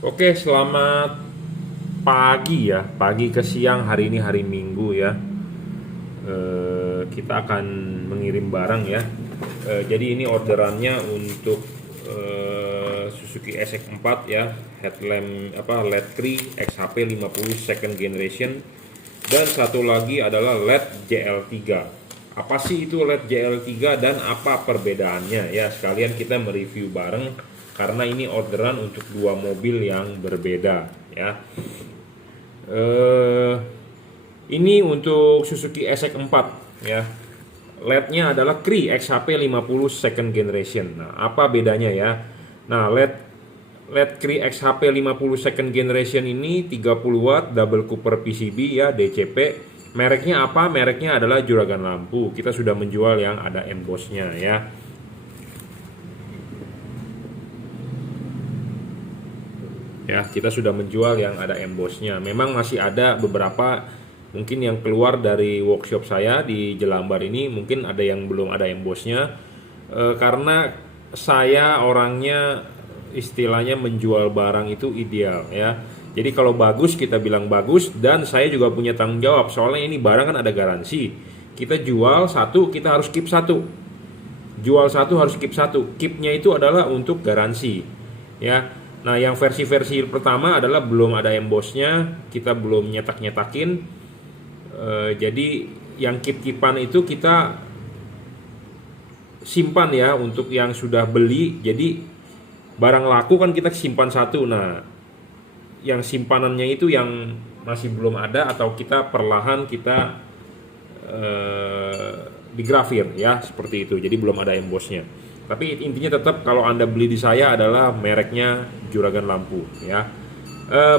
Oke, selamat pagi ya. Pagi ke siang, hari ini hari Minggu ya. Kita akan mengirim barang ya. Jadi ini orderannya untuk Suzuki SX4 ya, headlamp LED Cree XHP 50 second generation, dan satu lagi adalah LED JL3. Apa sih itu LED JL3 dan apa perbedaannya ya? Sekalian kita mereview bareng karena ini orderan untuk dua mobil yang berbeda ya. Eh ini untuk Suzuki SX4 ya. LED-nya adalah Cree XHP 50 second generation. Nah, apa bedanya ya? Nah, LED Cree XHP 50 second generation ini 30 watt double cooper PCB ya, DCP. Mereknya apa? Mereknya adalah Juragan Lampu. Kita sudah menjual yang ada embossnya ya. Ya, kita sudah menjual yang ada embossnya. Memang masih ada beberapa mungkin yang keluar dari workshop saya di Jelambar ini, mungkin ada yang belum ada embossnya. Karena saya orangnya istilahnya menjual barang itu ideal ya. Jadi kalau bagus kita bilang bagus, dan saya juga punya tanggung jawab soalnya ini barang kan ada garansi. Kita jual satu, kita harus keep satu. Jual satu harus keep satu. Keepnya itu adalah untuk garansi ya. Nah, yang versi-versi pertama adalah belum ada embossnya, kita belum nyetak-nyetakin. Jadi yang keep-keepan itu kita simpan ya untuk yang sudah beli. Jadi barang laku kan kita simpan satu. Nah, yang simpanannya itu yang masih belum ada atau kita perlahan kita digrafir ya, seperti itu. Jadi belum ada embossnya. Tapi intinya tetap kalau Anda beli di saya adalah mereknya Juragan Lampu ya.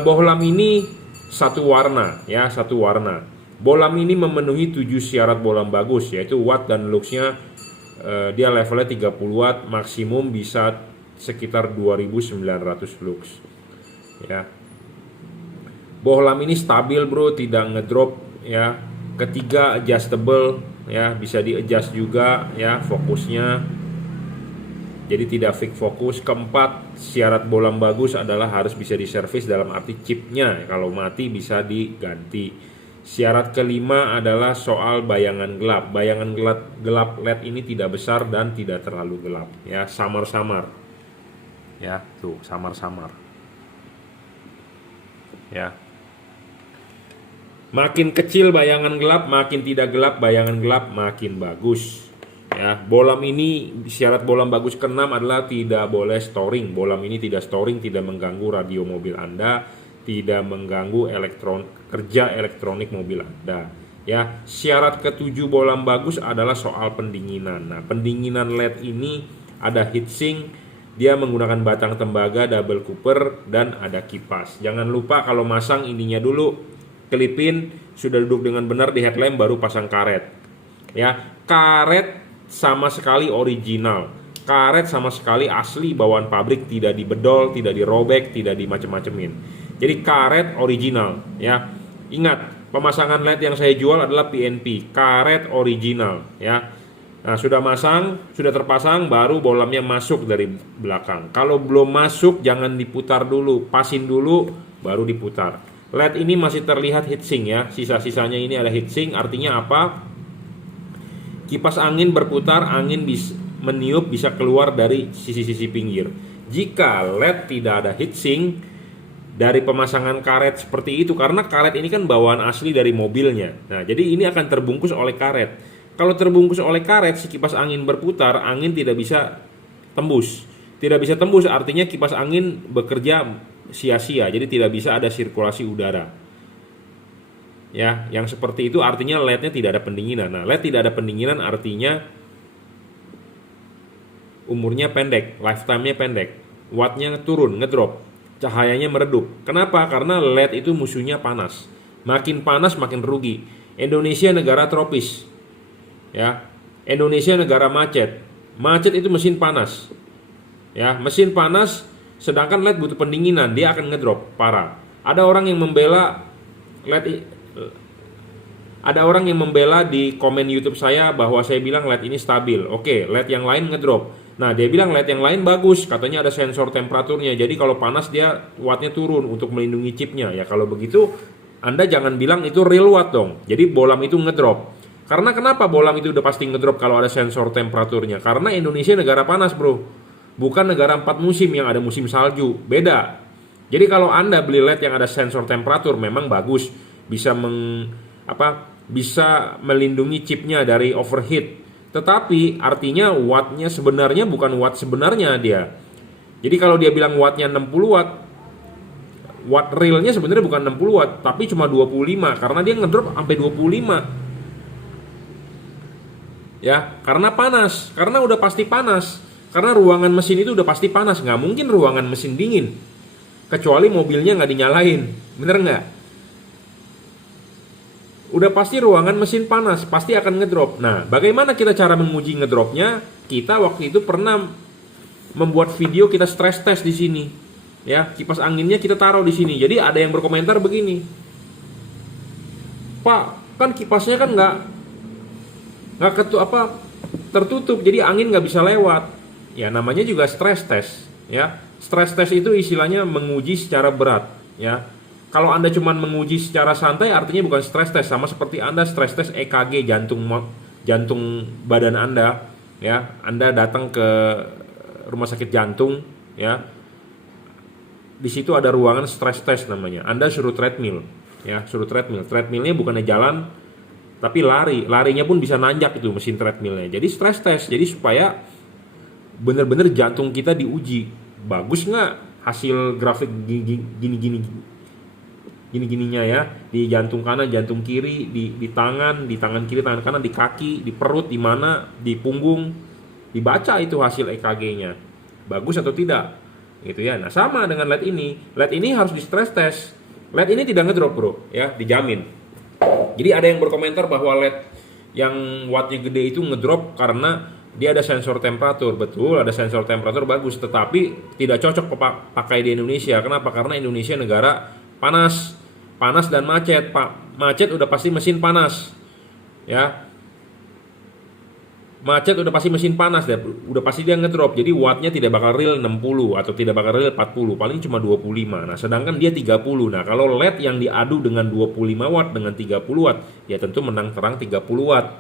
Bohlam ini satu warna ya, satu warna. Bohlam ini memenuhi 7 syarat bohlam bagus, yaitu watt dan luxnya dia levelnya 30 watt, maksimum bisa sekitar 2900 lux ya. Bohlam ini stabil bro, tidak ngedrop ya. Ketiga, adjustable ya, bisa di adjust juga ya fokusnya. Jadi tidak fix fokus. Keempat, syarat bohlam bagus adalah harus bisa diservis, dalam arti chipnya kalau mati bisa diganti. Syarat kelima adalah soal bayangan gelap. Bayangan gelap LED ini tidak besar dan tidak terlalu gelap ya, samar-samar. Ya, tuh samar-samar. Ya. Makin kecil bayangan gelap, makin tidak gelap bayangan gelap, makin bagus. Ya, bohlam ini syarat bohlam bagus ke-6 adalah tidak boleh storing. Bohlam ini tidak storing, tidak mengganggu radio mobil Anda, tidak mengganggu kerja elektronik mobil Anda. Ya, syarat ke-7 bohlam bagus adalah soal pendinginan. Nah, pendinginan LED ini ada heatsink, dia menggunakan batang tembaga double cooper dan ada kipas. Jangan lupa kalau masang ininya dulu, kelipin, sudah duduk dengan benar di headlamp baru pasang karet. Ya, karet sama sekali original. Karet sama sekali asli bawaan pabrik, tidak dibedol, tidak dirobek, tidak dimacem-macemin. Jadi karet original ya. Ingat, pemasangan LED yang saya jual adalah PNP, karet original ya. Nah, sudah terpasang, baru bohlamnya masuk dari belakang. Kalau belum masuk jangan diputar dulu, pasin dulu baru diputar. LED ini masih terlihat heatsink ya. Sisa-sisanya ini ada heatsink, artinya apa? Kipas angin berputar, angin meniup bisa keluar dari sisi-sisi pinggir. Jika LED tidak ada heatsink dari pemasangan karet seperti itu, karena karet ini kan bawaan asli dari mobilnya. Nah, jadi ini akan terbungkus oleh karet. Kalau terbungkus oleh karet, si kipas angin berputar, angin tidak bisa tembus. Tidak bisa tembus artinya kipas angin bekerja sia-sia, jadi tidak bisa ada sirkulasi udara. Ya, yang seperti itu artinya LED-nya tidak ada pendinginan. Nah, LED tidak ada pendinginan artinya umurnya pendek, lifetime-nya pendek, wattnya turun, ngedrop, cahayanya meredup. Kenapa? Karena LED itu musuhnya panas. Makin panas makin rugi. Indonesia negara tropis. Ya. Indonesia negara macet. Macet itu mesin panas. Ya, mesin panas, sedangkan LED butuh pendinginan, dia akan ngedrop parah. Ada orang yang membela LED. Ada orang yang membela di komen YouTube saya bahwa saya bilang LED ini stabil. Oke, LED yang lain ngedrop. Nah, dia bilang LED yang lain bagus, katanya ada sensor temperaturnya. Jadi kalau panas dia wattnya turun untuk melindungi chipnya. Ya kalau begitu Anda jangan bilang itu real watt dong. Jadi bohlam itu ngedrop. Karena kenapa bohlam itu udah pasti ngedrop kalau ada sensor temperaturnya? Karena Indonesia negara panas, bro. Bukan negara 4 musim yang ada musim salju. Beda. Jadi kalau Anda beli LED yang ada sensor temperatur memang bagus, bisa bisa melindungi chipnya dari overheat. Tetapi artinya wattnya sebenarnya bukan watt sebenarnya dia. Jadi kalau dia bilang wattnya 60 watt, watt realnya sebenarnya bukan 60 watt, tapi cuma 25 karena dia ngedrop sampai 25. Ya, karena panas, karena udah pasti panas. Karena ruangan mesin itu udah pasti panas, nggak mungkin ruangan mesin dingin. Kecuali mobilnya nggak dinyalain, bener nggak? Udah pasti ruangan mesin panas, pasti akan ngedrop. Nah, bagaimana kita cara menguji ngedropnya? Kita waktu itu pernah membuat video kita stress test di sini. Ya, kipas anginnya kita taruh di sini. Jadi ada yang berkomentar begini, Pak, kan kipasnya kan nggak tertutup, jadi angin nggak bisa lewat. Ya, namanya juga stress test. Ya, stress test itu istilahnya menguji secara berat. Ya. Kalau Anda cuma menguji secara santai artinya bukan stress test, sama seperti Anda stress test EKG jantung badan Anda, ya. Anda datang ke rumah sakit jantung, ya. Di situ ada ruangan stress test namanya. Anda suruh treadmill, ya, suruh treadmill. Treadmillnya bukannya jalan tapi larinya pun bisa nanjak itu mesin treadmillnya. Jadi stress test, jadi supaya benar-benar jantung kita diuji. Bagus nggak hasil grafik gini-gininya ya, di jantung kanan, jantung kiri, di tangan kiri, tangan kanan, di kaki, di perut, di mana, di punggung, dibaca itu hasil EKG-nya, bagus atau tidak, gitu ya. Nah sama dengan LED ini harus di stress test. LED ini tidak ngedrop, bro, ya, dijamin. Jadi ada yang berkomentar bahwa LED yang wattnya gede itu ngedrop karena dia ada sensor temperatur. Betul, ada sensor temperatur bagus, tetapi tidak cocok pakai di Indonesia. Kenapa? Karena Indonesia negara panas dan macet. Macet udah pasti mesin panas, ya. Macet udah pasti mesin panas, udah pasti dia ngedrop. Jadi wattnya tidak bakal real 60 atau tidak bakal real 40, paling cuma 25. Nah sedangkan dia 30. Nah kalau LED yang diadu dengan 25 watt dengan 30 watt, ya tentu menang terang 30 watt,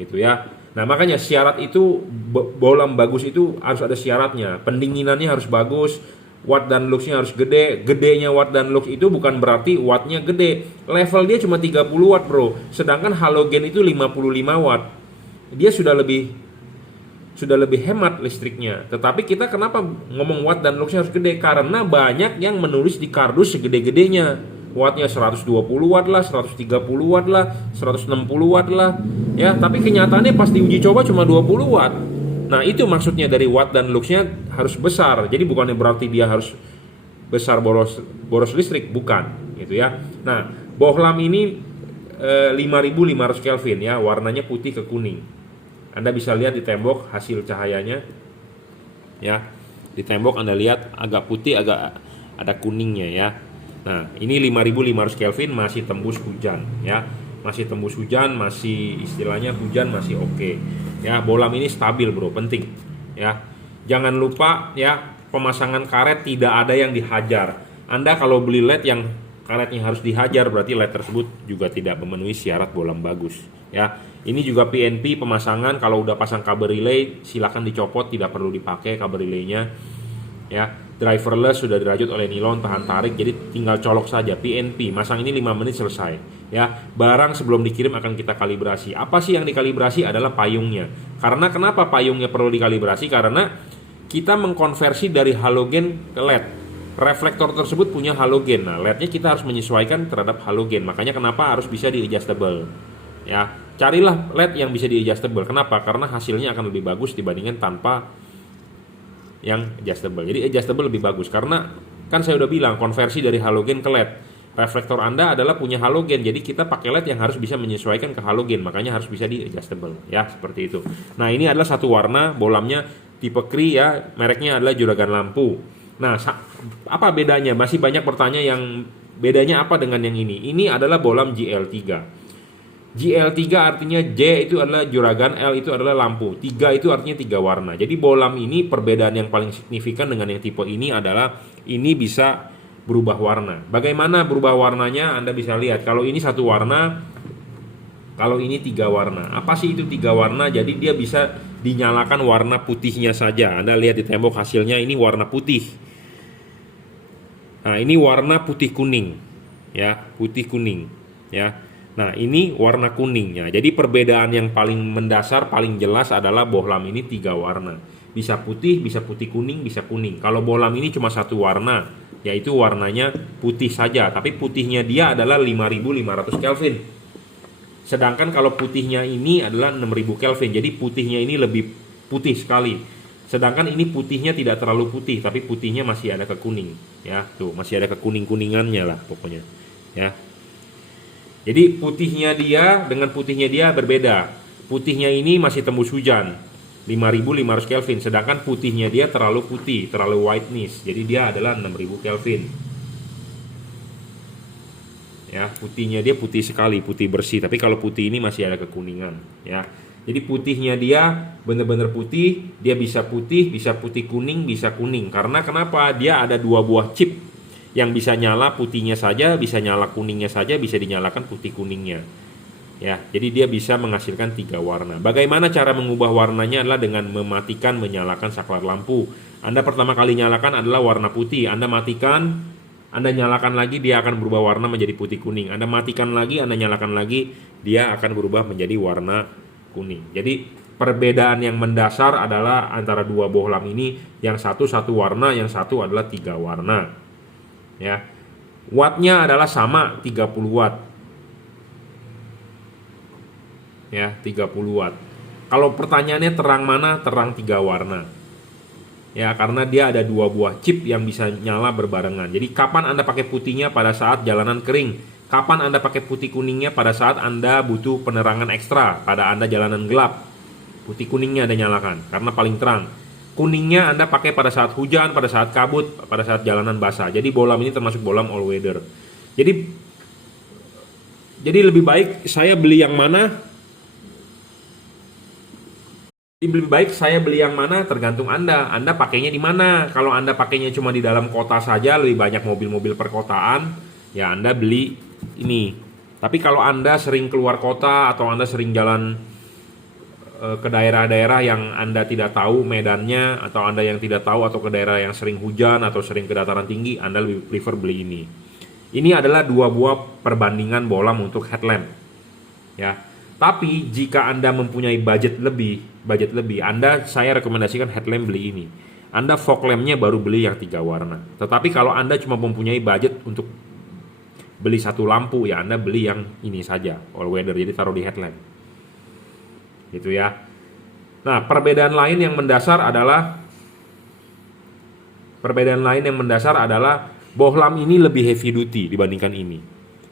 gitu ya. Nah makanya syarat itu, bohlam bagus itu harus ada syaratnya. Pendinginannya harus bagus, watt dan luxnya harus gede. Gedenya watt dan lux itu bukan berarti wattnya gede. Level dia cuma 30 watt, bro. Sedangkan halogen itu 55 watt. Dia sudah lebih hemat listriknya. Tetapi kita kenapa ngomong watt dan luxnya harus gede? Karena banyak yang menulis di kardus segede-gedenya. Wattnya 120 watt lah, 130 watt lah, 160 watt lah. Ya, tapi kenyataannya pas diuji coba cuma 20 watt. Nah itu maksudnya dari watt dan luxnya harus besar. Jadi bukannya berarti dia harus besar boros listrik, bukan, gitu ya. Nah bohlam ini 5500 Kelvin ya, warnanya putih ke kuning. Anda bisa lihat di tembok hasil cahayanya, ya. Di tembok Anda lihat agak putih, agak ada kuningnya ya. Nah ini 5500 Kelvin masih tembus hujan ya. Masih tembus hujan, masih istilahnya hujan masih oke. Ya, bohlam ini stabil, bro, penting. Ya, jangan lupa ya, pemasangan karet tidak ada yang dihajar. Anda kalau beli LED yang karetnya harus dihajar, berarti LED tersebut juga tidak memenuhi syarat bohlam bagus. Ya, ini juga PNP pemasangan. Kalau udah pasang kabel relay, silakan dicopot, tidak perlu dipakai kabel relaynya. Ya, driverless sudah dirajut oleh nilon tahan tarik, jadi tinggal colok saja. PNP, masang ini 5 menit selesai. Ya, barang sebelum dikirim akan kita kalibrasi. Apa sih yang dikalibrasi? Adalah payungnya. Karena kenapa payungnya perlu dikalibrasi? Karena kita mengkonversi dari halogen ke LED. Reflektor tersebut punya halogen. Nah, LED-nya kita harus menyesuaikan terhadap halogen. Makanya kenapa harus bisa di-adjustable. Ya, carilah LED yang bisa di-adjustable. Kenapa? Karena hasilnya akan lebih bagus dibandingkan tanpa yang adjustable. Jadi adjustable lebih bagus karena kan saya udah bilang konversi dari halogen ke LED. Reflektor Anda adalah punya halogen, jadi kita pakai LED yang harus bisa menyesuaikan ke halogen, makanya harus bisa di adjustable ya, seperti itu. Nah ini adalah satu warna, bohlamnya tipe Cree ya, mereknya adalah juragan lampu. Nah apa bedanya? Masih banyak pertanyaan yang bedanya apa dengan yang ini. Ini adalah bohlam GL3. GL3 artinya J itu adalah juragan, L itu adalah lampu. 3 itu artinya 3 warna. Jadi bohlam ini perbedaan yang paling signifikan dengan yang tipe ini adalah ini bisa berubah warna. Bagaimana berubah warnanya? Anda bisa lihat. Kalau ini satu warna, kalau ini 3 warna. Apa sih itu 3 warna? Jadi dia bisa dinyalakan warna putihnya saja. Anda lihat di tembok hasilnya ini warna putih. Nah, ini warna putih kuning. Ya, putih kuning. Ya. Nah, ini warna kuningnya. Jadi perbedaan yang paling mendasar, paling jelas adalah bohlam ini 3 warna. Bisa putih kuning, bisa kuning. Kalau bohlam ini cuma satu warna, yaitu warnanya putih saja. Tapi putihnya dia adalah 5500 Kelvin. Sedangkan kalau putihnya ini adalah 6000 Kelvin. Jadi putihnya ini lebih putih sekali. Sedangkan ini putihnya tidak terlalu putih, tapi putihnya masih ada ke kuning. Ya, tuh masih ada ke kuning-kuningannya lah pokoknya. Ya. Jadi putihnya dia dengan putihnya dia berbeda. Putihnya ini masih tembus hujan 5500 Kelvin, sedangkan putihnya dia terlalu putih, terlalu whiteness. Jadi dia adalah 6000 Kelvin. Ya, putihnya dia putih sekali, putih bersih. Tapi kalau putih ini masih ada kekuningan, ya. Jadi putihnya dia benar-benar putih, dia bisa putih kuning, bisa kuning. Karena kenapa? Dia ada 2 buah chip yang bisa nyala putihnya saja, bisa nyala kuningnya saja, bisa dinyalakan putih kuningnya. Ya, jadi dia bisa menghasilkan 3 warna. Bagaimana cara mengubah warnanya adalah dengan mematikan, menyalakan saklar lampu. Anda pertama kali nyalakan adalah warna putih. Anda matikan, Anda nyalakan lagi, dia akan berubah warna menjadi putih kuning. Anda matikan lagi, Anda nyalakan lagi, dia akan berubah menjadi warna kuning. Jadi perbedaan yang mendasar adalah antara 2 bohlam ini, yang satu warna, yang satu adalah 3 warna. Ya, wattnya adalah sama 30 watt. Ya, 30 watt. Kalau pertanyaannya terang mana? Terang 3 warna. Ya, karena dia ada 2 buah chip yang bisa nyala berbarengan. Jadi kapan Anda pakai putihnya? Pada saat jalanan kering. Kapan Anda pakai putih kuningnya? Pada saat Anda butuh penerangan ekstra, pada Anda jalanan gelap. Putih kuningnya Anda nyalakan karena paling terang. Kuningnya Anda pakai pada saat hujan, pada saat kabut, pada saat jalanan basah. Jadi bohlam ini termasuk bohlam all weather. Jadi lebih baik saya beli yang mana? Lebih baik saya beli yang mana tergantung Anda. Anda pakainya di mana? Kalau Anda pakainya cuma di dalam kota saja, lebih banyak mobil-mobil perkotaan, ya Anda beli ini. Tapi kalau Anda sering keluar kota atau Anda sering jalan ke daerah-daerah yang Anda tidak tahu medannya, atau Anda yang tidak tahu, atau ke daerah yang sering hujan atau sering ke dataran tinggi, Anda lebih prefer beli ini. Ini adalah 2 buah perbandingan bohlam untuk headlamp. Ya. Tapi jika Anda mempunyai budget lebih, saya rekomendasikan headlamp beli ini. Anda fog lampnya baru beli yang 3 warna. Tetapi kalau Anda cuma mempunyai budget untuk beli 1 lampu, ya Anda beli yang ini saja, all weather, jadi taruh di headlamp. Gitu ya. Nah, perbedaan lain yang mendasar adalah bohlam ini lebih heavy duty dibandingkan ini.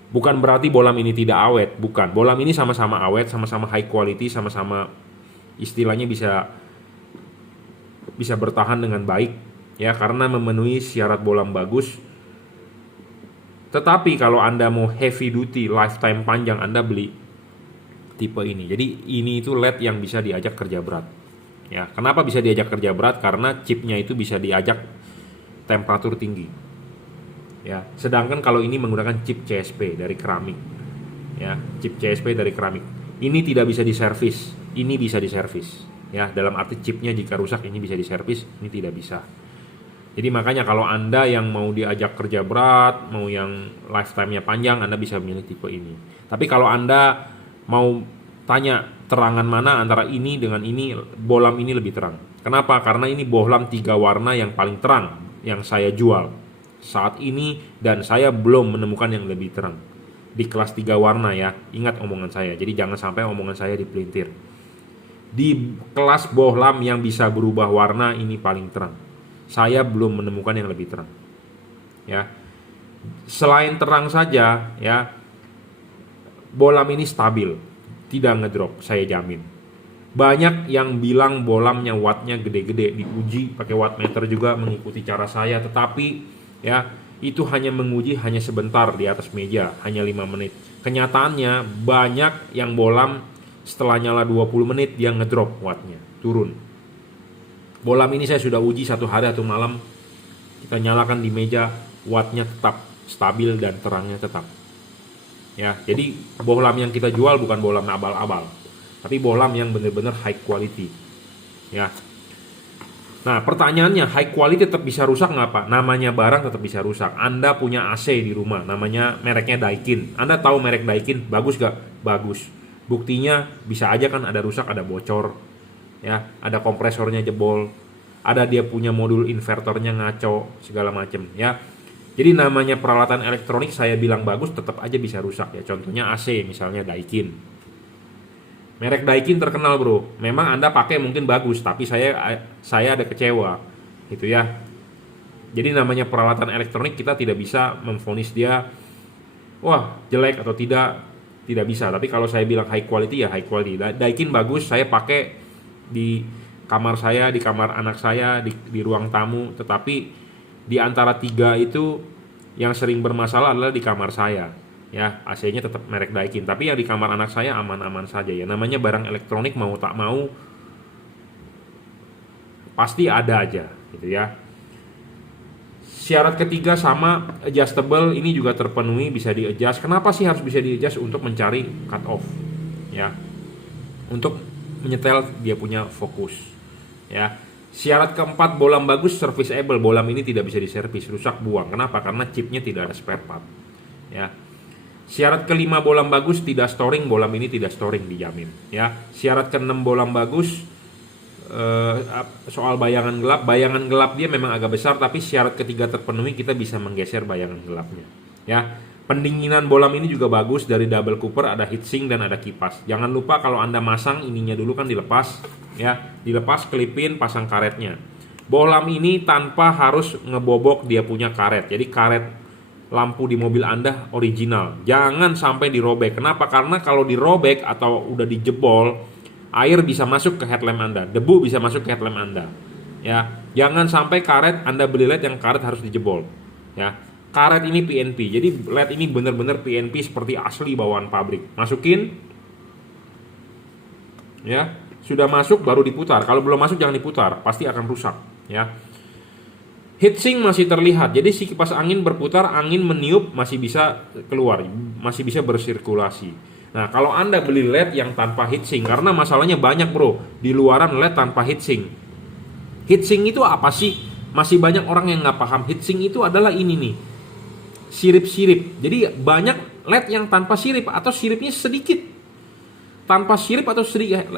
Bukan berarti bohlam ini tidak awet, bukan. Bohlam ini sama-sama awet, sama-sama high quality, sama-sama istilahnya bisa bertahan dengan baik ya, karena memenuhi syarat bohlam bagus. Tetapi kalau Anda mau heavy duty, lifetime panjang, Anda beli tipe ini. Jadi ini itu LED yang bisa diajak kerja berat. Ya, kenapa bisa diajak kerja berat? Karena chipnya itu bisa diajak temperatur tinggi. Ya, sedangkan kalau ini menggunakan chip CSP dari keramik. Ya, chip CSP dari keramik. Ini tidak bisa diservis, ini bisa diservis. Ya, dalam arti chipnya jika rusak ini bisa diservis, ini tidak bisa. Jadi makanya kalau Anda yang mau diajak kerja berat, mau yang lifetime-nya panjang, Anda bisa memilih tipe ini. Tapi kalau Anda mau tanya terangan mana antara ini dengan ini, bohlam ini lebih terang. Kenapa? Karena ini bohlam 3 warna yang paling terang yang saya jual saat ini, dan saya belum menemukan yang lebih terang di kelas 3 warna ya. Ingat omongan saya, jadi jangan sampai omongan saya dipelintir. Di kelas bohlam yang bisa berubah warna ini paling terang. Saya belum menemukan yang lebih terang. Ya. Selain terang saja ya, bohlam ini stabil, tidak ngedrop, saya jamin. Banyak yang bilang bohlamnya wattnya gede-gede, diuji pakai wattmeter juga mengikuti cara saya, tetapi ya itu hanya menguji hanya sebentar di atas meja, hanya 5 menit. Kenyataannya banyak yang bolam setelah nyala 20 menit dia ngedrop wattnya, turun. Bolam ini saya sudah uji 1 hari 1 malam, kita nyalakan di meja, wattnya tetap stabil dan terangnya tetap. Ya, jadi bohlam yang kita jual bukan bohlam abal-abal, tapi bohlam yang benar-benar high quality. Ya. Nah, pertanyaannya, high quality tetap bisa rusak nggak Pak? Namanya barang tetap bisa rusak. Anda punya AC di rumah, namanya mereknya Daikin. Anda tahu merek Daikin, bagus nggak? Bagus. Buktinya bisa aja kan ada rusak, ada bocor, ya, ada kompresornya jebol, ada dia punya modul inverternya ngaco, segala macem, ya. Jadi namanya peralatan elektronik saya bilang bagus, tetap aja bisa rusak ya. Contohnya AC, misalnya Daikin. Merek Daikin terkenal bro. Memang Anda pakai mungkin bagus, tapi saya ada kecewa, gitu ya. Jadi namanya peralatan elektronik kita tidak bisa memvonis dia, wah jelek atau tidak bisa. Tapi kalau saya bilang high quality ya high quality. Daikin bagus, saya pakai di kamar saya, di kamar anak saya, di ruang tamu. Tetapi di antara 3 itu yang sering bermasalah adalah di kamar saya. Ya, AC-nya tetap merek Daikin, tapi yang di kamar anak saya aman-aman saja ya. Namanya barang elektronik mau tak mau pasti ada aja, gitu ya. Syarat ketiga sama, adjustable, ini juga terpenuhi, bisa di-adjust. Kenapa sih harus bisa di-adjust? Untuk mencari cut off, ya. Untuk menyetel dia punya fokus, ya. Syarat keempat, bolam bagus, serviceable. Bolam ini tidak bisa diservis, rusak buang. Kenapa? Karena chipnya tidak ada spare part, ya. Syarat kelima, bolam bagus, tidak storing. Bolam ini tidak storing, dijamin, ya. Syarat keenam, bolam bagus, soal bayangan gelap dia memang agak besar, tapi syarat ketiga terpenuhi, kita bisa menggeser bayangan gelapnya, ya. Pendinginan bolam ini juga bagus, dari double cooper, ada heatsink dan ada kipas. Jangan lupa kalau Anda masang ininya dulu kan dilepas, ya, dilepas, kelipin, pasang karetnya. Bolam ini tanpa harus ngebobok dia punya karet. Jadi karet lampu di mobil Anda original, jangan sampai dirobek. Kenapa? Karena kalau dirobek atau udah dijebol, air bisa masuk ke headlamp Anda, debu bisa masuk ke headlamp Anda, ya. Jangan sampai karet Anda beli LED yang karet harus dijebol, ya. Karet ini PNP, jadi LED ini benar-benar PNP seperti asli bawaan pabrik. Masukin, ya, sudah masuk baru diputar. Kalau belum masuk jangan diputar, pasti akan rusak, ya. Heatsink masih terlihat, jadi si kipas angin berputar, angin meniup masih bisa keluar, masih bisa bersirkulasi. Nah, kalau Anda beli LED yang tanpa heatsink, karena masalahnya banyak bro, di luaran LED tanpa heatsink. Heatsink itu apa sih? Masih banyak orang yang nggak paham. Heatsink itu adalah ini nih, sirip-sirip. Jadi banyak LED yang tanpa sirip atau siripnya sedikit, tanpa sirip atau sedikit,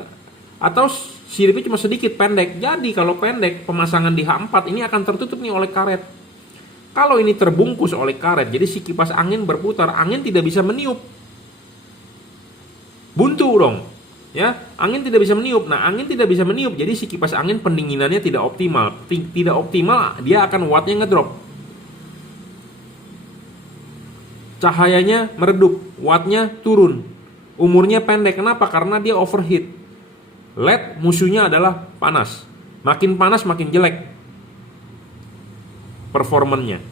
atau siripnya cuma sedikit, pendek. Jadi kalau pendek, pemasangan di H4 ini akan tertutup nih oleh karet. Kalau ini terbungkus oleh karet, jadi si kipas angin berputar, angin tidak bisa meniup, buntu dong, ya. Angin tidak bisa meniup. Nah, angin tidak bisa meniup, jadi si kipas angin pendinginannya tidak optimal. Tidak optimal, dia akan wattnya ngedrop. Cahayanya meredup, wattnya turun. Umurnya pendek. Kenapa? Karena dia overheat. LED musuhnya adalah panas. Makin panas makin jelek performanya.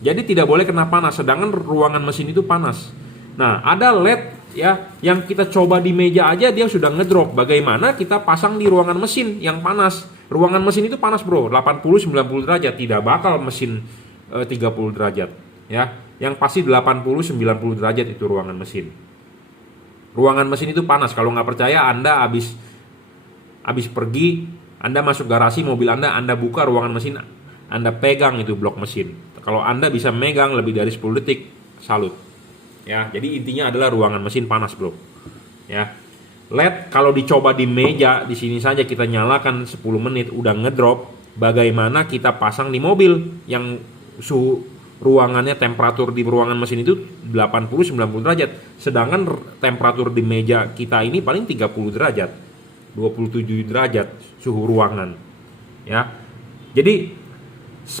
Jadi tidak boleh kena panas, sedangkan ruangan mesin itu panas. Nah, ada LED ya yang kita coba di meja aja dia sudah ngedrop. Bagaimana kita pasang di ruangan mesin yang panas? Ruangan mesin itu panas, bro. 80-90 derajat, tidak bakal mesin 30 derajat, ya. Yang pasti 80-90 derajat itu ruangan mesin. Ruangan mesin itu panas. Kalau nggak percaya, Anda habis pergi, Anda masuk garasi mobil Anda buka ruangan mesin, Anda pegang itu blok mesin. Kalau Anda bisa megang lebih dari 10 detik, salut. Ya, jadi intinya adalah ruangan mesin panas, bro. Ya. LED kalau dicoba di meja, di sini saja kita nyalakan 10 menit udah ngedrop. Bagaimana kita pasang di mobil yang suhu ruangannya, temperatur di ruangan mesin itu 80-90 derajat. Sedangkan temperatur di meja kita ini paling 30 derajat. 27 derajat suhu ruangan, ya. Jadi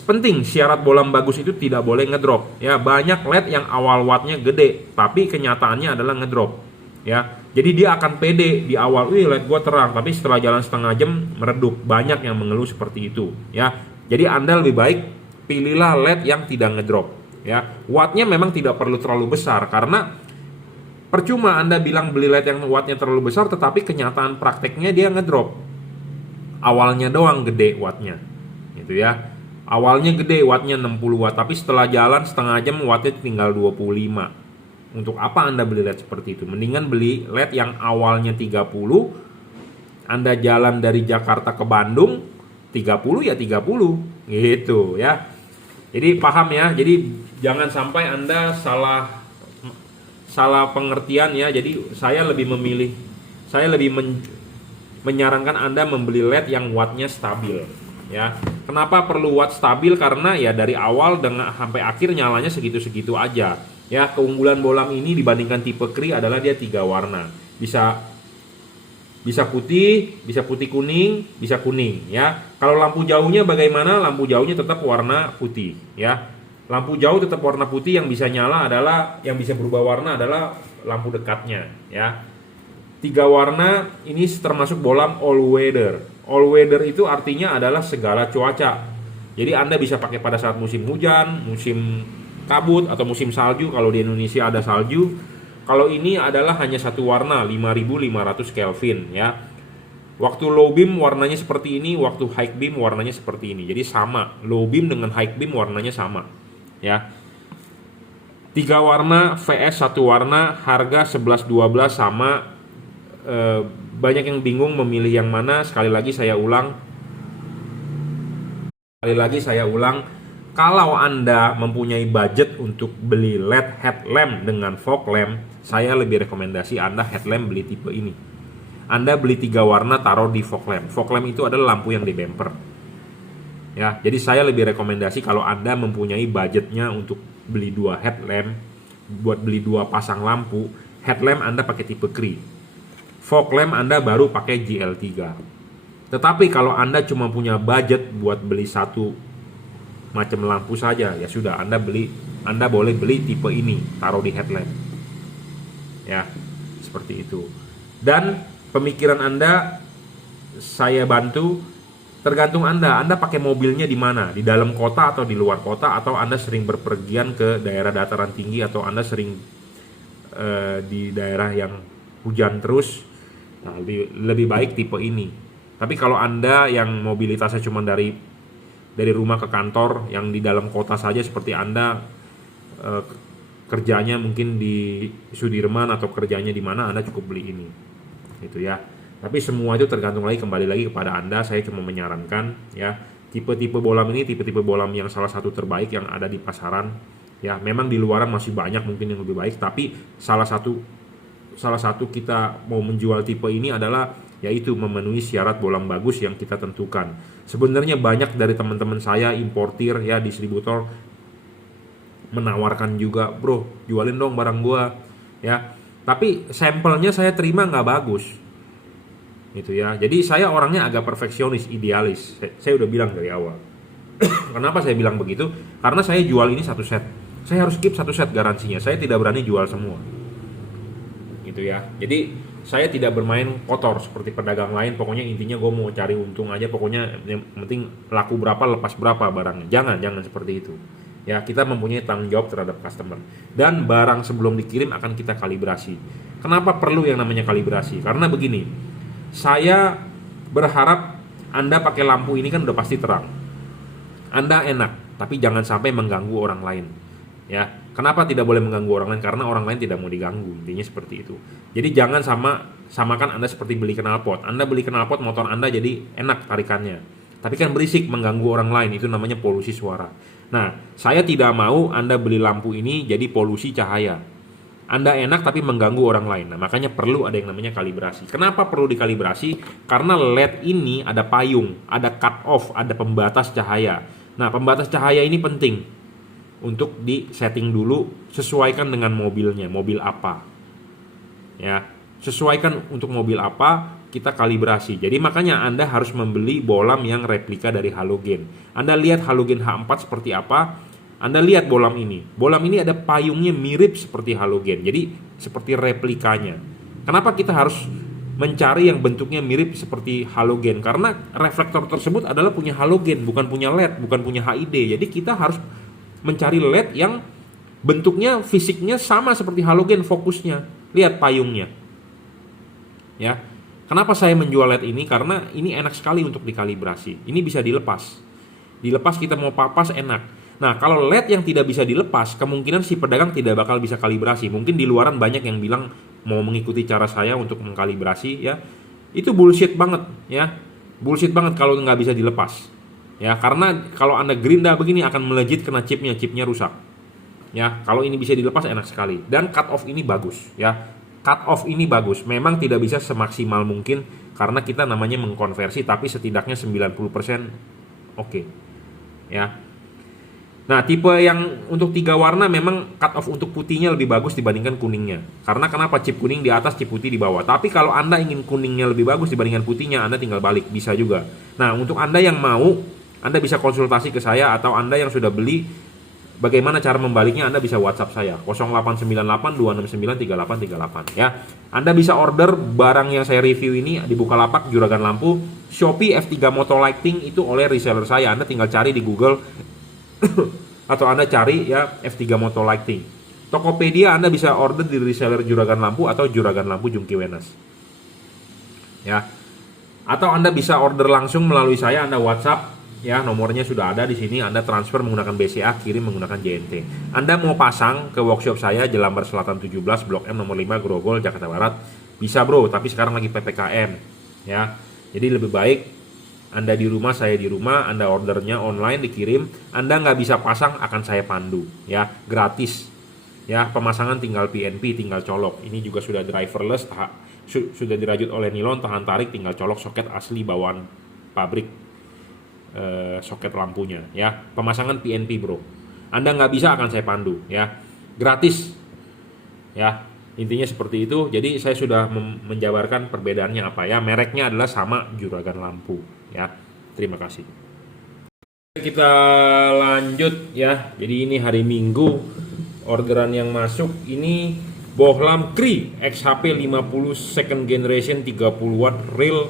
penting syarat bolam bagus itu tidak boleh ngedrop, ya. Banyak LED yang awal wattnya gede tapi kenyataannya adalah ngedrop, ya. Jadi dia akan pede di awal, LED gua terang, tapi setelah jalan setengah jam meredup. Banyak yang mengeluh seperti itu, ya. Jadi Anda lebih baik pilihlah LED yang tidak ngedrop, ya. Wattnya memang tidak perlu terlalu besar, karena Percuma Anda bilang beli LED yang wattnya terlalu besar, tetapi kenyataan prakteknya dia ngedrop. Awalnya doang gede wattnya, gitu ya. Awalnya gede wattnya 60 watt, tapi setelah jalan setengah jam wattnya tinggal 25. Untuk apa Anda beli LED seperti itu? Mendingan beli LED yang awalnya 30, Anda jalan dari Jakarta ke Bandung, 30 ya 30, gitu ya. Jadi paham ya, jadi jangan sampai Anda salah pengertian ya. Jadi saya lebih menyarankan Anda membeli LED yang wattnya stabil ya. Kenapa perlu watt stabil? Karena ya dari awal dengan sampai akhir nyalanya segitu-segitu aja ya. Keunggulan bolam ini dibandingkan tipe Cree adalah dia 3 warna. Bisa putih, bisa putih kuning, bisa kuning ya. Kalau lampu jauhnya bagaimana? Lampu jauhnya tetap warna putih ya. Lampu jauh tetap warna putih, yang bisa nyala adalah, yang bisa berubah warna adalah lampu dekatnya ya. 3 warna ini termasuk bolam all weather. All weather itu artinya adalah segala cuaca. Jadi Anda bisa pakai pada saat musim hujan, musim kabut, atau musim salju kalau di Indonesia ada salju. Kalau ini adalah hanya satu warna, 5500 Kelvin ya. Waktu low beam warnanya seperti ini, waktu high beam warnanya seperti ini. Jadi sama, low beam dengan high beam warnanya sama ya. 3 warna vs 1 warna, harga 11-12 sama. Banyak yang bingung memilih yang mana. Sekali lagi saya ulang, kalau Anda mempunyai budget untuk beli LED headlamp dengan fog lamp, saya lebih rekomendasi Anda headlamp beli tipe ini. Anda beli 3 warna, taruh di fog lamp. Fog lamp itu adalah lampu yang di bumper ya. Jadi saya lebih rekomendasi kalau Anda mempunyai budgetnya untuk beli 2 headlamp, buat beli 2 pasang lampu, headlamp Anda pakai tipe Cree, fog lamp Anda baru pakai GL3. Tetapi kalau Anda cuma punya budget buat beli satu macam lampu saja, ya sudah, Anda boleh beli tipe ini, taruh di headlamp ya, seperti itu. Dan pemikiran Anda saya bantu, tergantung Anda pakai mobilnya di mana, di dalam kota atau di luar kota, atau Anda sering berpergian ke daerah dataran tinggi, atau Anda sering di daerah yang hujan terus. Nah, lebih baik tipe ini. Tapi kalau Anda yang mobilitasnya cuma dari rumah ke kantor, yang di dalam kota saja, seperti Anda kerjanya mungkin di Sudirman atau kerjanya di mana, Anda cukup beli ini, gitu ya. Tapi semua itu tergantung kembali lagi kepada Anda. Saya cuma menyarankan ya, tipe-tipe bolam ini tipe-tipe bolam yang salah satu terbaik yang ada di pasaran ya. Memang di luaran masih banyak mungkin yang lebih baik, tapi salah satu kita mau menjual tipe ini adalah yaitu memenuhi syarat bolam bagus yang kita tentukan. Sebenarnya banyak dari teman-teman saya importir ya, distributor, menawarkan juga, bro jualin dong barang gua ya, tapi sampelnya saya terima nggak bagus gitu ya. Jadi saya orangnya agak perfeksionis, idealis. Saya udah bilang dari awal. Kenapa saya bilang begitu? Karena saya jual ini satu set, saya harus keep satu set garansinya. Saya tidak berani jual semua gitu ya. Jadi saya tidak bermain kotor seperti pedagang lain. Pokoknya intinya gue mau cari untung aja, pokoknya yang penting laku berapa lepas berapa barangnya. Jangan seperti itu ya. Kita mempunyai tanggung jawab terhadap customer, dan barang sebelum dikirim akan kita kalibrasi. Kenapa perlu yang namanya kalibrasi? Karena begini, saya berharap Anda pakai lampu ini kan udah pasti terang, Anda enak, tapi jangan sampai mengganggu orang lain ya. Kenapa tidak boleh mengganggu orang lain? Karena orang lain tidak mau diganggu, intinya seperti itu. Jadi jangan samakan Anda seperti beli knalpot. Anda beli knalpot, motor Anda jadi enak tarikannya, tapi kan berisik, mengganggu orang lain, itu namanya polusi suara. Nah, saya tidak mau Anda beli lampu ini jadi polusi cahaya. Anda enak tapi mengganggu orang lain. Nah, makanya perlu ada yang namanya kalibrasi. Kenapa perlu dikalibrasi? Karena LED ini ada payung, ada cut off, ada pembatas cahaya. Nah, pembatas cahaya ini penting untuk di setting dulu, sesuaikan dengan mobilnya, mobil apa ya, sesuaikan untuk mobil apa, kita kalibrasi. Jadi makanya Anda harus membeli bolam yang replika dari halogen. Anda lihat halogen H4 seperti apa, Anda lihat bolam ini ada payungnya mirip seperti halogen, jadi seperti replikanya. Kenapa kita harus mencari yang bentuknya mirip seperti halogen? Karena reflektor tersebut adalah punya halogen, bukan punya LED, bukan punya HID. Jadi kita harus mencari LED yang bentuknya, fisiknya sama seperti halogen, fokusnya. Lihat payungnya. Ya. Kenapa saya menjual LED ini? Karena ini enak sekali untuk dikalibrasi. Ini bisa dilepas. Dilepas kita mau papas enak. Nah, kalau LED yang tidak bisa dilepas, kemungkinan si pedagang tidak bakal bisa kalibrasi. Mungkin di luaran banyak yang bilang mau mengikuti cara saya untuk mengkalibrasi, ya. Itu bullshit banget, ya. Bullshit banget kalau nggak bisa dilepas. Ya, karena kalau Anda gerinda begini akan melejit kena chipnya rusak. Ya, kalau ini bisa dilepas enak sekali. Dan cut off ini bagus, ya. Cut off ini bagus. Memang tidak bisa semaksimal mungkin karena kita namanya mengkonversi, tapi setidaknya 90% oke. Ya. Nah, tipe yang untuk 3 warna memang cut off untuk putihnya lebih bagus dibandingkan kuningnya. Karena kenapa? Chip kuning di atas, chip putih di bawah. Tapi kalau Anda ingin kuningnya lebih bagus dibandingkan putihnya, Anda tinggal balik, bisa juga. Nah, untuk Anda yang mau, Anda bisa konsultasi ke saya, atau Anda yang sudah beli, bagaimana cara membaliknya Anda bisa WhatsApp saya 0898 269 3838 ya. Anda bisa order barang yang saya review ini di Bukalapak, Juragan Lampu, Shopee F3 Moto Lighting itu oleh reseller saya. Anda tinggal cari di Google atau Anda cari ya F3 Moto Lighting. Tokopedia Anda bisa order di reseller Juragan Lampu atau Juragan Lampu Jungki Wenas. Ya. Atau Anda bisa order langsung melalui saya, Anda WhatsApp. Ya, nomornya sudah ada di sini. Anda transfer menggunakan BCA, kirim menggunakan JNT. Anda mau pasang ke workshop saya Jelambar Selatan 17, Blok M nomor 5, Grogol, Jakarta Barat, bisa bro, tapi sekarang lagi PPKM. Ya. Jadi lebih baik Anda di rumah, saya di rumah, Anda ordernya online dikirim. Anda nggak bisa pasang, akan saya pandu, ya, gratis. Ya, pemasangan tinggal PNP, tinggal colok. Ini juga sudah driverless, sudah dirajut oleh nilon, tahan tarik, tinggal colok soket asli bawaan pabrik. Soket lampunya, ya, pemasangan PNP bro. Anda nggak bisa, akan saya pandu, ya, gratis, ya, intinya seperti itu. Jadi saya sudah menjabarkan perbedaannya apa, ya. Mereknya adalah sama, Juragan Lampu, ya. Terima kasih. Kita lanjut, ya. Jadi ini hari Minggu, orderan yang masuk ini Bohlam Cree XHP 50 second generation 30 watt real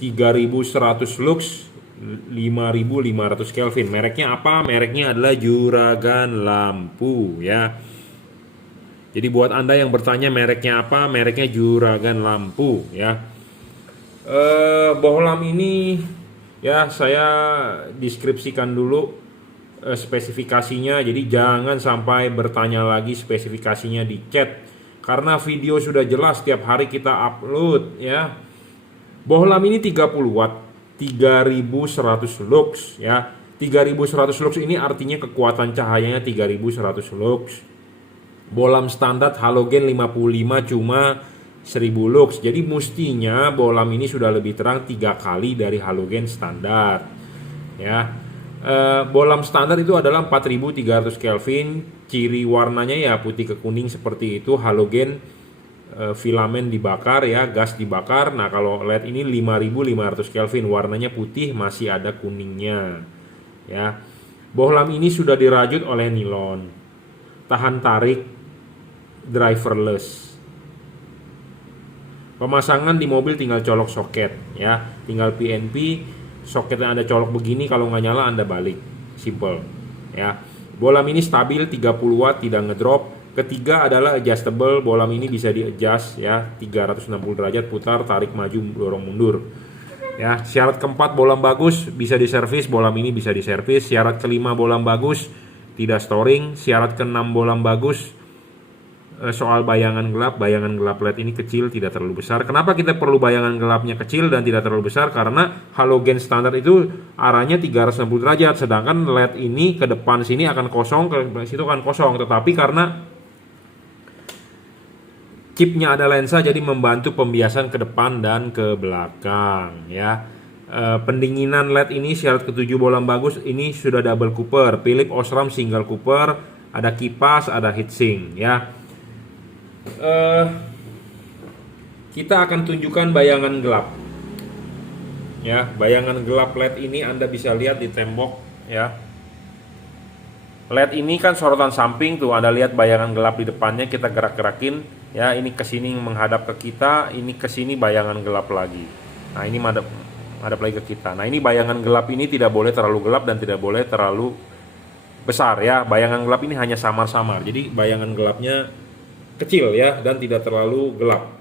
3100 lux 5500 Kelvin. Mereknya apa? Mereknya adalah Juragan Lampu, ya. Jadi buat Anda yang bertanya mereknya apa? Mereknya Juragan Lampu, ya. Bohlam ini ya saya deskripsikan dulu spesifikasinya. Jadi jangan sampai bertanya lagi spesifikasinya di chat, karena video sudah jelas tiap hari kita upload, ya. Bohlam ini 30 watt 3100 lux, ya. 3100 lux ini artinya kekuatan cahayanya 3100 lux. Bohlam standar halogen 55 cuma 1000 lux. Jadi mestinya bohlam ini sudah lebih terang 3 kali dari halogen standar, ya. Bohlam standar itu adalah 4300 Kelvin. Ciri warnanya ya putih ke kuning seperti itu. Halogen filamen dibakar, ya, gas dibakar. Nah, kalau LED ini 5500 Kelvin, warnanya putih, masih ada kuningnya, ya. Bohlam ini sudah dirajut oleh nilon, tahan tarik, driverless. Pemasangan di mobil tinggal colok soket, ya, tinggal PNP, soketnya Anda colok begini, kalau nggak nyala Anda balik, simple, ya. Bohlam ini stabil 30 watt, tidak ngedrop. Ketiga adalah adjustable. Bohlam ini bisa di-adjust, ya, 360 derajat, putar, tarik, maju, dorong, mundur, ya. Syarat keempat, bohlam bagus, bisa diservis. Bohlam ini bisa diservis. Syarat kelima, bohlam bagus, tidak storing. Syarat keenam, bohlam bagus, soal bayangan gelap LED ini kecil, tidak terlalu besar. Kenapa kita perlu bayangan gelapnya kecil dan tidak terlalu besar? Karena halogen standar itu arahnya 360 derajat, sedangkan LED ini ke depan sini akan kosong, ke situ akan kosong. Tetapi karena chipnya ada lensa, jadi membantu pembiasan ke depan dan ke belakang, ya. Pendinginan LED ini syarat ketujuh, bohlam bagus, ini sudah double cooper, Philips Osram single cooper, ada kipas, ada heatsink, ya. Kita akan tunjukkan bayangan gelap, ya. Bayangan gelap LED ini Anda bisa lihat di tembok, ya. LED ini kan sorotan samping tuh, Anda lihat bayangan gelap di depannya, kita gerak-gerakin, ya. Ini ke sini menghadap ke kita, ini ke sini bayangan gelap lagi. Nah, ini menghadap lagi ke kita. Nah, ini bayangan gelap ini tidak boleh terlalu gelap dan tidak boleh terlalu besar, ya. Bayangan gelap ini hanya samar-samar. Jadi bayangan gelapnya kecil ya, dan tidak terlalu gelap.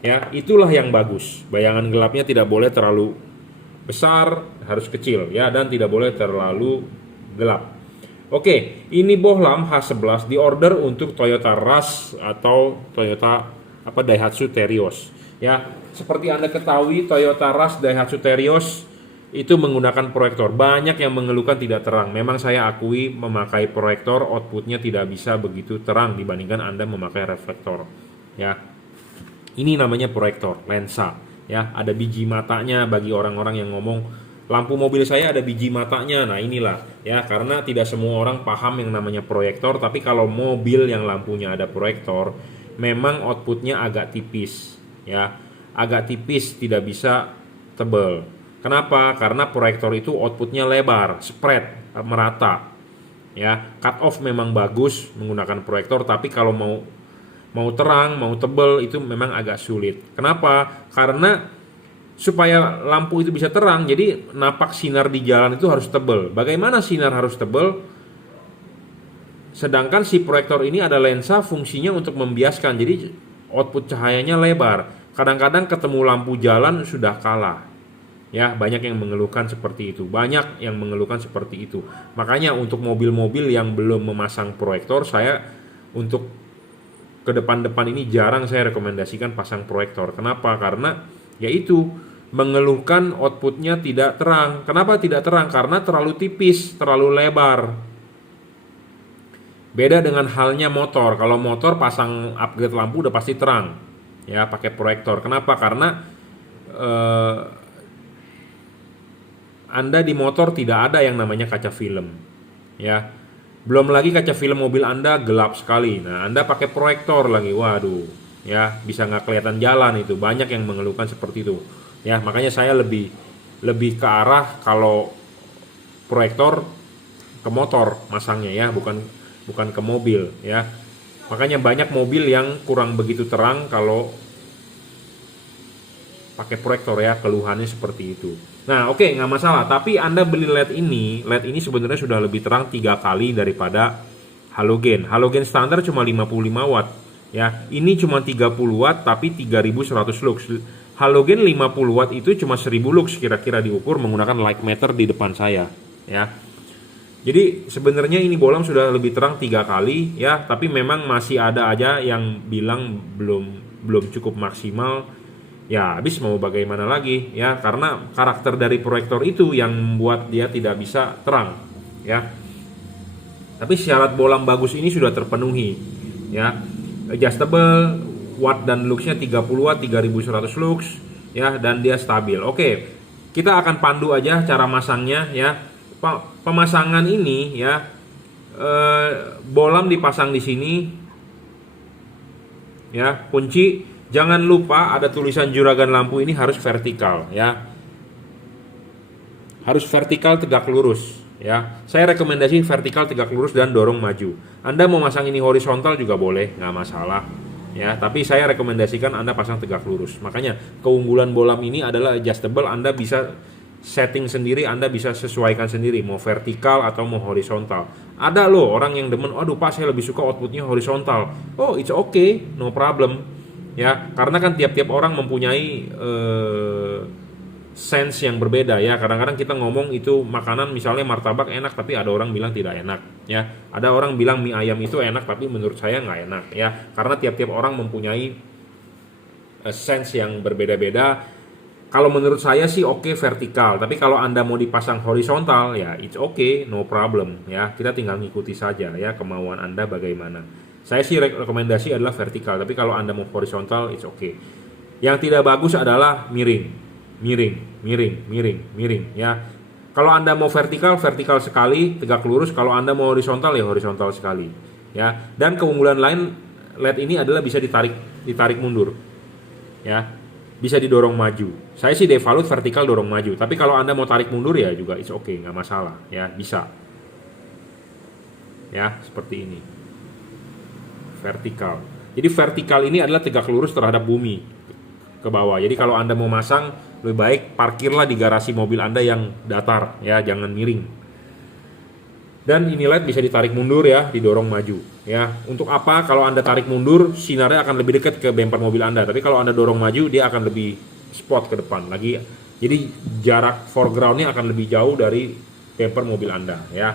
Ya, itulah yang bagus. Bayangan gelapnya tidak boleh terlalu besar, harus kecil ya, dan tidak boleh terlalu gelap. Oke, ini bohlam H11 diorder untuk Toyota Rush atau Toyota Daihatsu Terios. Ya, seperti Anda ketahui Toyota Rush, Daihatsu Terios itu menggunakan proyektor. Banyak yang mengeluhkan tidak terang. Memang saya akui memakai proyektor outputnya tidak bisa begitu terang dibandingkan Anda memakai reflektor. Ya, ini namanya proyektor, lensa. Ya, ada biji matanya bagi orang-orang yang ngomong lampu mobil saya ada biji matanya. Nah, inilah ya, karena tidak semua orang paham yang namanya proyektor, tapi kalau mobil yang lampunya ada proyektor, memang outputnya agak tipis ya. Agak tipis, tidak bisa tebal. Kenapa? Karena proyektor itu outputnya lebar, spread, merata. Ya, cut off memang bagus menggunakan proyektor, tapi kalau mau terang, mau tebal itu memang agak sulit. Kenapa? Karena supaya lampu itu bisa terang, jadi napak sinar di jalan itu harus tebal. Bagaimana sinar harus tebal? Sedangkan si proyektor ini ada lensa fungsinya untuk membiaskan, jadi output cahayanya lebar. Kadang-kadang ketemu lampu jalan sudah kalah. Ya, banyak yang mengeluhkan seperti itu. Banyak yang mengeluhkan seperti itu. Makanya untuk mobil-mobil yang belum memasang proyektor, saya untuk ke depan-depan ini jarang saya rekomendasikan pasang proyektor. Kenapa? Karena yaitu mengeluhkan outputnya tidak terang. Kenapa tidak terang? Karena terlalu tipis, terlalu lebar. Beda dengan halnya motor. Kalau motor pasang upgrade lampu udah pasti terang, ya pakai proyektor. Kenapa? Karena Anda di motor tidak ada yang namanya kaca film, ya. Belum lagi kaca film mobil Anda gelap sekali. Nah, Anda pakai proyektor lagi, waduh, ya bisa nggak kelihatan jalan itu. Banyak yang mengeluhkan seperti itu. Ya, makanya saya lebih ke arah kalau proyektor ke motor masangnya ya, bukan ke mobil ya. Makanya banyak mobil yang kurang begitu terang kalau pakai proyektor ya, keluhannya seperti itu. Nah, oke, nggak masalah. Tapi Anda beli LED ini sebenarnya sudah lebih terang 3 kali daripada halogen. Halogen standar cuma 55 watt ya. Ini cuma 30 watt tapi 3100 lux. Halogen 50 watt itu cuma 1000 lux kira-kira diukur menggunakan light meter di depan saya ya. Jadi sebenarnya ini bohlam sudah lebih terang 3 kali ya, tapi memang masih ada aja yang bilang belum cukup maksimal. Ya, habis mau bagaimana lagi ya, karena karakter dari proyektor itu yang membuat dia tidak bisa terang ya. Tapi syarat bohlam bagus ini sudah terpenuhi ya. Adjustable, watt dan luxnya 30 watt, 3100 lux ya, dan dia stabil. Oke, kita akan pandu aja cara masangnya ya. Pemasangan ini ya, bohlam dipasang di sini ya. Kunci, jangan lupa ada tulisan juragan lampu ini harus vertikal ya. Harus vertikal tegak lurus ya. Saya rekomendasi vertikal tegak lurus dan dorong maju. Anda mau masang ini horizontal juga boleh, nggak masalah ya, tapi saya rekomendasikan Anda pasang tegak lurus. Makanya keunggulan bohlam ini adalah adjustable. Anda bisa setting sendiri, Anda bisa sesuaikan sendiri mau vertikal atau mau horizontal. Ada loh orang yang demen, aduh Pak saya lebih suka outputnya horizontal. Oh, it's okay, no problem ya, karena kan tiap-tiap orang mempunyai sense yang berbeda ya. Kadang-kadang kita ngomong itu makanan misalnya martabak enak, tapi ada orang bilang tidak enak ya. Ada orang bilang mie ayam itu enak, tapi menurut saya nggak enak ya. Karena tiap-tiap orang mempunyai sense yang berbeda-beda. Kalau menurut saya sih oke vertikal, tapi kalau Anda mau dipasang horizontal ya it's okay, no problem ya. Kita tinggal ngikuti saja ya kemauan Anda bagaimana. Saya sih rekomendasi adalah vertikal, tapi kalau Anda mau horizontal it's okay. Yang tidak bagus adalah miring ya. Kalau Anda mau vertikal sekali, tegak lurus. Kalau Anda mau horizontal ya horizontal sekali ya. Dan keunggulan lain LED ini adalah bisa ditarik mundur ya. Bisa didorong maju. Saya sih default vertikal dorong maju, tapi kalau Anda mau tarik mundur ya juga it's okay, nggak masalah ya, bisa ya, seperti ini vertikal. Jadi vertikal ini adalah tegak lurus terhadap bumi ke bawah. Jadi kalau Anda mau masang, lebih baik parkirlah di garasi mobil Anda yang datar ya, jangan miring. Dan ini LED bisa ditarik mundur ya, didorong maju ya. Untuk apa? Kalau Anda tarik mundur, sinarnya akan lebih dekat ke bumper mobil Anda. Tapi kalau Anda dorong maju, dia akan lebih spot ke depan lagi. Jadi jarak foregroundnya akan lebih jauh dari bumper mobil Anda ya.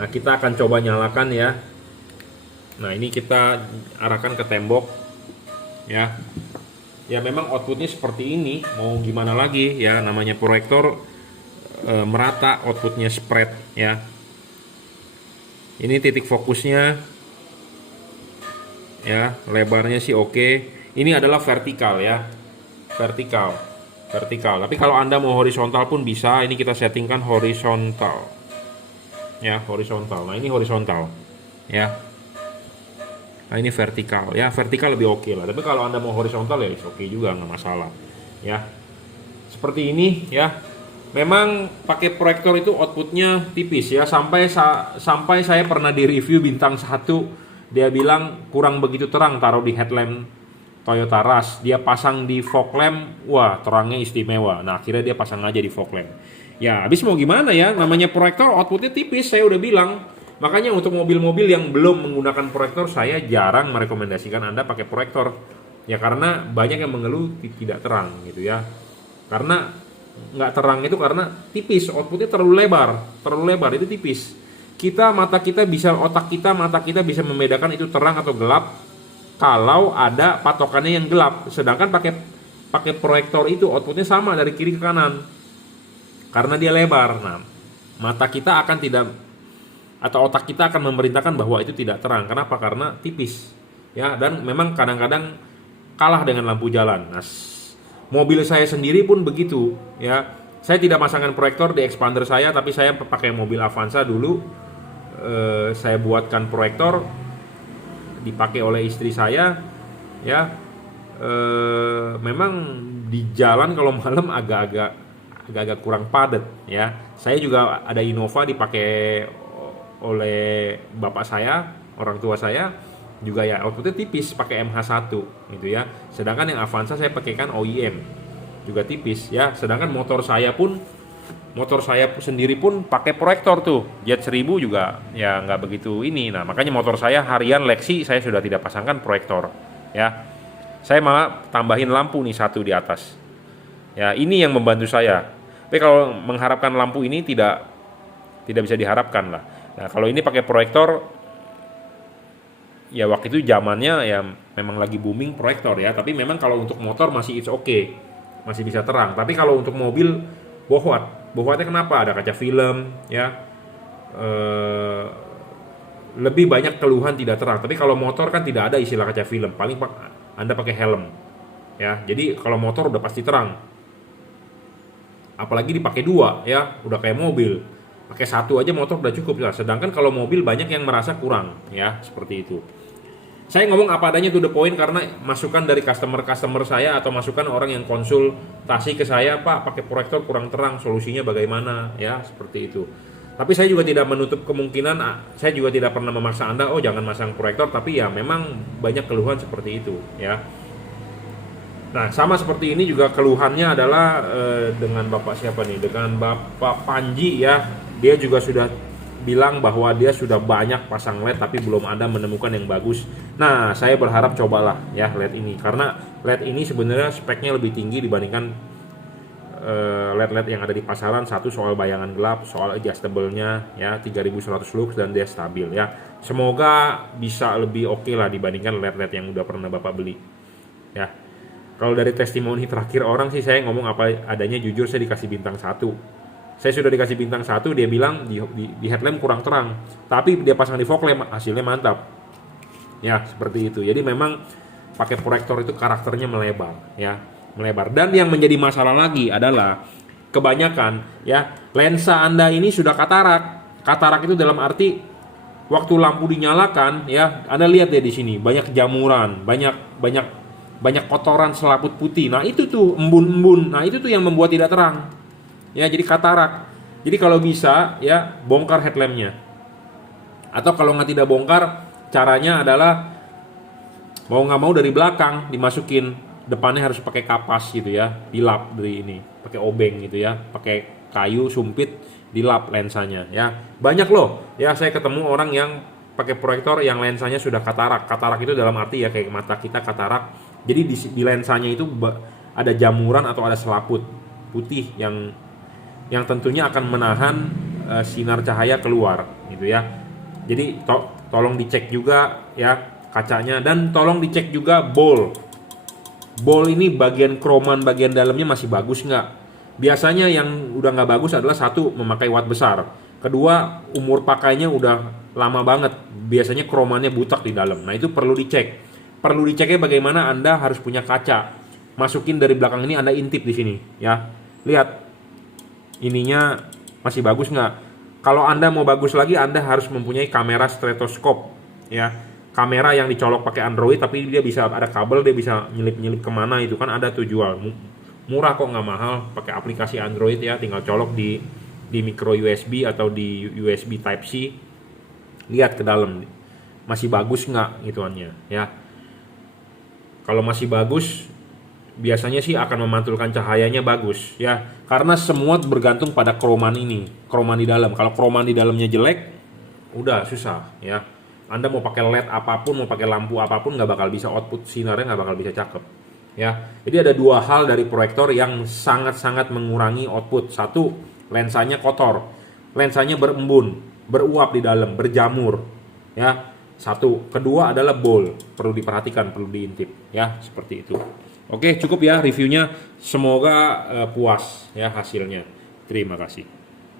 Nah, kita akan coba nyalakan ya. Nah, ini kita arahkan ke tembok ya. Ya memang outputnya seperti ini, mau gimana lagi ya, namanya proyektor merata, outputnya spread ya. Ini titik fokusnya ya, lebarnya sih oke. Ini adalah vertikal ya, vertikal. Tapi kalau Anda mau horizontal pun bisa. Ini kita settingkan horizontal ya, horizontal. Nah, ini horizontal ya. Nah, ini vertikal ya, vertikal lebih oke lah. Tapi kalau Anda mau horizontal ya oke juga, nggak masalah ya. Seperti ini ya. Memang pakai proyektor itu outputnya tipis ya, sampai saya pernah di review bintang 1, dia bilang kurang begitu terang taruh di headlamp Toyota Rush. Dia pasang di fog lamp, wah terangnya istimewa. Nah, akhirnya dia pasang aja di fog lamp. Ya habis mau gimana ya, namanya proyektor outputnya tipis, saya udah bilang. Makanya untuk mobil-mobil yang belum menggunakan proyektor, saya jarang merekomendasikan Anda pakai proyektor. Ya karena banyak yang mengeluh tidak terang gitu ya. Karena nggak terang itu karena tipis, outputnya terlalu lebar itu tipis. Mata kita bisa membedakan itu terang atau gelap kalau ada patokannya yang gelap. Sedangkan pakai proyektor itu outputnya sama dari kiri ke kanan karena dia lebar. Nah, mata kita akan tidak, atau otak kita akan memerintahkan bahwa itu tidak terang. Kenapa? Karena tipis ya. Dan memang kadang-kadang kalah dengan lampu jalan. Nah, mobil saya sendiri pun begitu ya. Saya tidak pasangkan proyektor di expander saya, tapi saya pakai mobil Avanza dulu. Saya buatkan proyektor, dipakai oleh istri saya ya. Memang di jalan kalau malam agak kurang padat ya. Saya juga ada Innova dipakai oleh bapak saya, orang tua saya juga ya, outputnya tipis pakai MH1 gitu ya. Sedangkan yang Avanza saya pakaikan OEM juga tipis ya. Sedangkan motor saya sendiri pun pakai proyektor tuh, Jet 1000 juga ya nggak begitu ini. Nah, makanya motor saya harian Lexi saya sudah tidak pasangkan proyektor ya. Saya malah tambahin lampu nih satu di atas ya. Ini yang membantu saya. Tapi kalau mengharapkan lampu ini tidak bisa diharapkan lah. Nah, kalau ini pakai proyektor ya, waktu itu zamannya ya memang lagi booming proyektor ya. Tapi memang kalau untuk motor masih it's okay, masih bisa terang. Tapi kalau untuk mobil bohwatnya kenapa? Ada kaca film ya, lebih banyak keluhan tidak terang. Tapi kalau motor kan tidak ada istilah kaca film, paling Anda pakai helm ya. Jadi kalau motor udah pasti terang, apalagi dipakai 2 ya, udah kayak mobil. Pakai 1 aja motor udah cukup ya. Sedangkan kalau mobil banyak yang merasa kurang ya, seperti itu. Saya ngomong apa adanya to the point karena masukan dari customer saya atau masukan orang yang konsultasi ke saya, Pak pakai proyektor kurang terang, solusinya bagaimana ya, seperti itu. Tapi saya juga tidak menutup kemungkinan, saya juga tidak pernah memaksa Anda, oh jangan masang proyektor, tapi ya memang banyak keluhan seperti itu ya. Nah, sama seperti ini juga keluhannya adalah dengan Bapak siapa nih? Dengan Bapak Panji ya. Dia juga sudah bilang bahwa dia sudah banyak pasang LED tapi belum ada menemukan yang bagus. Nah, saya berharap cobalah ya LED ini, karena LED ini sebenarnya speknya lebih tinggi dibandingkan LED-LED yang ada di pasaran. Satu soal bayangan gelap, soal adjustable-nya ya, 3100 lux dan dia stabil ya. Semoga bisa lebih oke lah dibandingkan LED-LED yang udah pernah Bapak beli ya. Kalau dari testimoni terakhir orang sih, saya ngomong apa adanya, jujur saya dikasih bintang 1. Saya sudah dikasih bintang 1, dia bilang di headlamp kurang terang, tapi dia pasang di fog lamp hasilnya mantap ya, seperti itu. Jadi memang pakai proyektor itu karakternya melebar ya, melebar. Dan yang menjadi masalah lagi adalah kebanyakan ya, lensa Anda ini sudah katarak itu dalam arti waktu lampu dinyalakan ya, Anda lihat deh di sini banyak jamuran, banyak kotoran selaput putih. Nah itu tuh embun-embun, nah itu tuh yang membuat tidak terang ya, jadi katarak. Jadi kalau bisa ya bongkar headlampnya, atau kalau nggak tidak bongkar, caranya adalah mau nggak mau dari belakang dimasukin, depannya harus pakai kapas gitu ya, dilap dari ini pakai obeng gitu ya, pakai kayu sumpit dilap lensanya ya. Banyak loh ya, saya ketemu orang yang pakai proyektor yang lensanya sudah katarak. Katarak itu dalam arti ya kayak mata kita katarak. Jadi di lensanya itu ada jamuran atau ada selaput putih yang tentunya akan menahan sinar cahaya keluar gitu ya. Jadi tolong dicek juga ya kacanya, dan tolong dicek juga bol ini bagian kroman bagian dalamnya masih bagus nggak. Biasanya yang udah nggak bagus adalah satu, memakai watt besar, kedua umur pakainya udah lama banget, biasanya kromannya butak di dalam. Nah itu perlu diceknya bagaimana. Anda harus punya kaca, masukin dari belakang ini, Anda intip di sini ya, lihat ininya masih bagus nggak. Kalau Anda mau bagus lagi, Anda harus mempunyai kamera stetoskop ya, kamera yang dicolok pakai Android tapi dia bisa ada kabel, dia bisa nyelip kemana, itu kan ada tuh jual, murah kok, nggak mahal, pakai aplikasi Android ya, tinggal colok di micro USB atau di USB Type C, lihat ke dalam masih bagus nggak gituannya ya. Kalau masih bagus, biasanya sih akan memantulkan cahayanya bagus ya, karena semua bergantung pada kroman ini, kroman di dalam. Kalau kroman di dalamnya jelek, udah susah ya. Anda mau pakai LED apapun, mau pakai lampu apapun, nggak bakal bisa, output sinarnya nggak bakal bisa cakep ya. Jadi ada dua hal dari proyektor yang sangat-sangat mengurangi output. Satu, lensanya kotor, lensanya berembun, beruap di dalam, berjamur ya. Satu, kedua adalah bol, perlu diperhatikan, perlu diintip ya, seperti itu. Oke, cukup ya reviewnya, semoga puas ya hasilnya. Terima kasih.